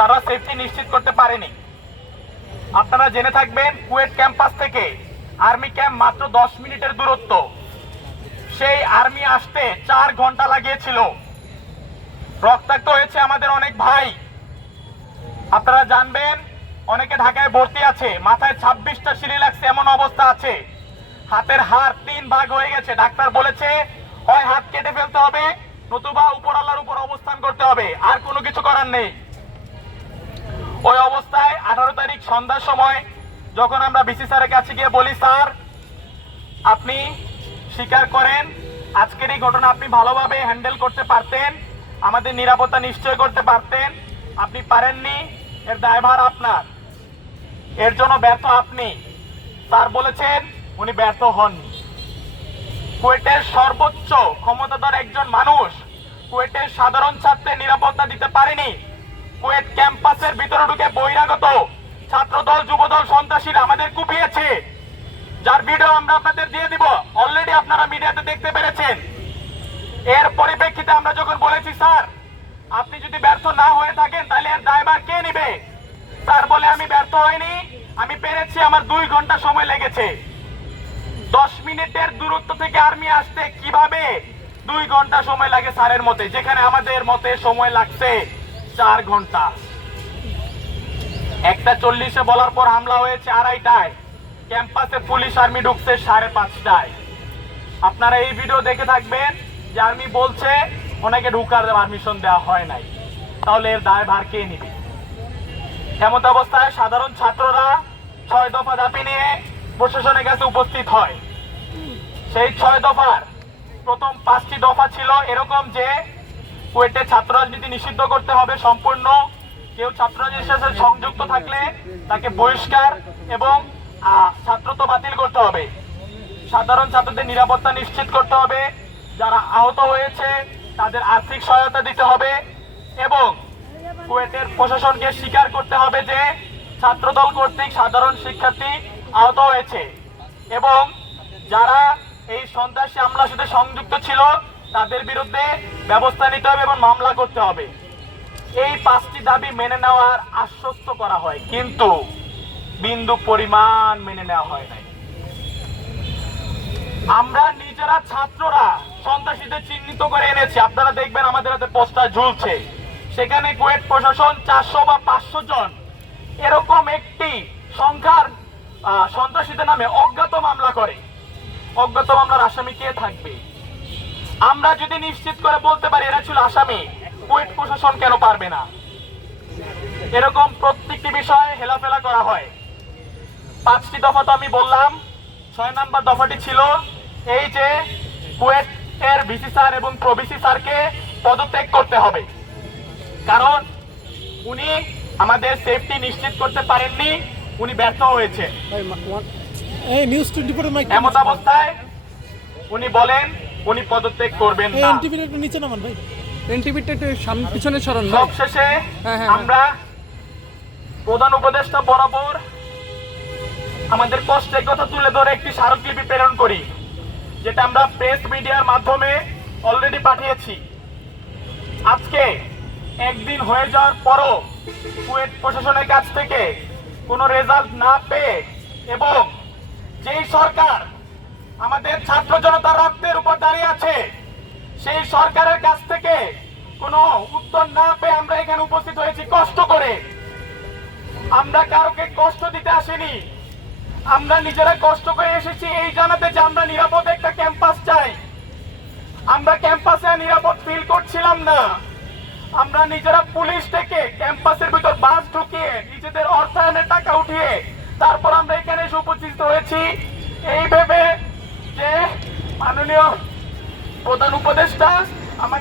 তারা সেফটি নিশ্চিত করতে পারেনি। আপনারা জেনে থাকবেন কুয়েট ক্যাম্পাস থেকে আর্মি ক্যাম্প মাত্র 10 মিনিটের দূরত্ব। সেই আর্মি আসতে 4 ঘন্টা লাগিয়েছিল। রক্তাক্ত হয়েছে আমাদের অনেক ভাই। আপনারা জানবেন অনেকে ঢাকায় ভর্তি আছে, মাথায় 26টা সিলি লাগছে এমন অবস্থা আছে। হাতের হাড় 3 ভাগ হয়ে গেছে। ডাক্তার বলেছে হয় হাত কেটে ফেলতে হবে নতুবা উপর আল্লাহর উপর অবস্থান করতে হবে, আর কোনো কিছু করার নেই। ওই অবস্থায় 18 তারিখ সন্ধ্যার সময় যখন আমরা বিসি স্যারের কাছে গিয়ে বলি, স্যার আপনি স্বীকার করেন আজকের এই ঘটনা আপনি ভালোভাবে হ্যান্ডেল করতে পারতেন, আমাদের নিরাপত্তা নিশ্চয় করতে পারতেন, আপনি পারেননি, এর দায়ভার আপনার, এর জন্য ব্যর্থ আপনি। স্যার বলেছেন উনি ব্যর্থ হননি। কুয়েটের সর্বোচ্চ ক্ষমতাধর একজন মানুষ কুয়েটের সাধারণ ছাত্রের নিরাপত্তা দিতে পারেনি। কুয়েট ক্যাম্পাসের ভিতরে ঢুকে বহিরাগত ছাত্রদল যুবদল সন্ত্রাসীরা আমাদের কুপিয়েছে, যার ভিডিও আমরা আপনাদের দিয়ে দিব। অলরেডি আপনারা মিডিয়াতে দেখতে পেরেছেন। এর পরিপ্রেক্ষিতে আমরা যখন বলেছি স্যার আপনি যদি ব্যর্থ না হয়ে থাকেন তাহলে এর দায়ভার কে নেবে, স্যার বলে আমি ব্যর্থ হইনি, আমি পেরেছি, আমার 2 ঘন্টা সময় লেগেছে। 10 মিনিটের দূরত্ব থেকে আর্মি আসতে কিভাবে 2 ঘন্টা সময় লাগে স্যারের মতে, যেখানে আমাদের মতে সময় লাগছে 4 ঘন্টা। 1:40 বলার পর হামলা হয়েছে 2:30টায়। ক্যাম্পাসে পুলিশ আর্মি ঢুকছে 5:30টায়। আপনারা এই ভিডিও দেখে থাকবেন যে আর্মি বলছে ওনাকে ঢুকার পারমিশন দেওয়া হয় নাই। তাহলে এর দায়ভার কে নিবে? এমত অবস্থায় সাধারণ ছাত্ররা 6 দফা দাবি নিয়ে প্রশাসনের কাছে উপস্থিত হয়। সেই 6 দফার প্রথম 5টি দফা ছিল এরকম যে কুয়েটে ছাত্র রাজনীতি নিষিদ্ধ করতে হবে সম্পূর্ণ, কেউ ছাত্র রাজনীতির সাথে সংযুক্ত থাকলে তাকে বহিষ্কার এবং ছাত্রত্ব বাতিল করতে হবে, সাধারণ ছাত্রদের নিরাপত্তা নিশ্চিত করতে হবে, যারা আহত হয়েছে তাদের আর্থিক সহায়তা দিতে হবে এবং কুয়েটের প্রশাসনকে স্বীকার করতে হবে যে ছাত্রদল কর্তৃক সাধারণ শিক্ষার্থী আহত হয়েছে এবং যারা এই সন্ত্রাসী হামলার সাথে সংযুক্ত ছিল তাদের বিরুদ্ধে ব্যবস্থা নিতে হবে এবং মামলা করতে হবে। এই 5টি দাবি মেনে নেওয়ার আশ্বস্ত করা হয়, কিন্তু বিন্দু পরিমাণ মেনে নেওয়া হয় নাই। আমরা নিজেরা ছাত্ররা সন্ত্রাসীদের চিহ্নিত করে এনেছি। আপনারা দেখবেন আমাদের হাতে পোস্টার ঝুলছে, সেখানে কুয়েট প্রশাসন 400 বা 500 জন এরকম একটি সংখ্যার সন্ত্রাসীদের নামে অজ্ঞাত মামলা করে। অজ্ঞাত মামলার আসামি কে থাকবে? আমরা যদি নিশ্চিত করে বলতে পারি এরা ছিল আসামি, কুয়েট প্রশাসন কেন পারবে না? এরকম প্রত্যেকটি বিষয়ে হেলাফেলা করা হয়। 5টি দফা তো আমি বললাম। 6 নম্বর দফাটি ছিল এই যে কুয়েটের ভিসি স্যার এবং প্রভিসি স্যারকে পদত্যাগ করতে হবে, কারণ উনি আমাদের সেফটি নিশ্চিত করতে পারেননি, উনি ব্যর্থ হয়েছে। এমন অবস্থায় উনি বলেন উনি পদত্যাগ করবেন না। সবশেষে আমরা প্রধান উপদেষ্টা বরাবর আমাদের কষ্টের কথা তুলে ধরে একটি স্মারকলিপি প্রেরণ করি, যেটা আমরা প্রেস মিডিয়ার মাধ্যমে অলরেডি পাঠিয়েছি। আজকে একদিন হয়ে যাওয়ার পরও কুয়েট প্রশাসনের কাছ থেকে কোনো রেজাল্ট না পেয়ে এবং যেই সরকার আমাদের ছাত্র জনতার রক্তের উপর দাঁড়িয়ে আছে সেই সরকারের কাছ থেকে কোনো উত্তর না পেয়ে আমরা এখানে উপস্থিত হয়েছি কষ্ট করে। আমরা কাউকে কষ্ট দিতে আসিনি, আমরা নিজেরা কষ্ট করে এসেছি এই জানাতে যে আমরা নিরাপদ একটা ক্যাম্পাস চাই। আমরা ক্যাম্পাসে নিরাপদ ফিল করছিলাম না। আমরা নিজেরা পুলিশ থেকে ক্যাম্পাসের ভিতর বাস ঢুকিয়ে নিজেদের অর্থায়নের টাকা উঠিয়ে তারপর আমরা এখানে এসে উপস্থিত হয়েছি এই ভেবে যে মাননীয় প্রধান উপদেষ্টা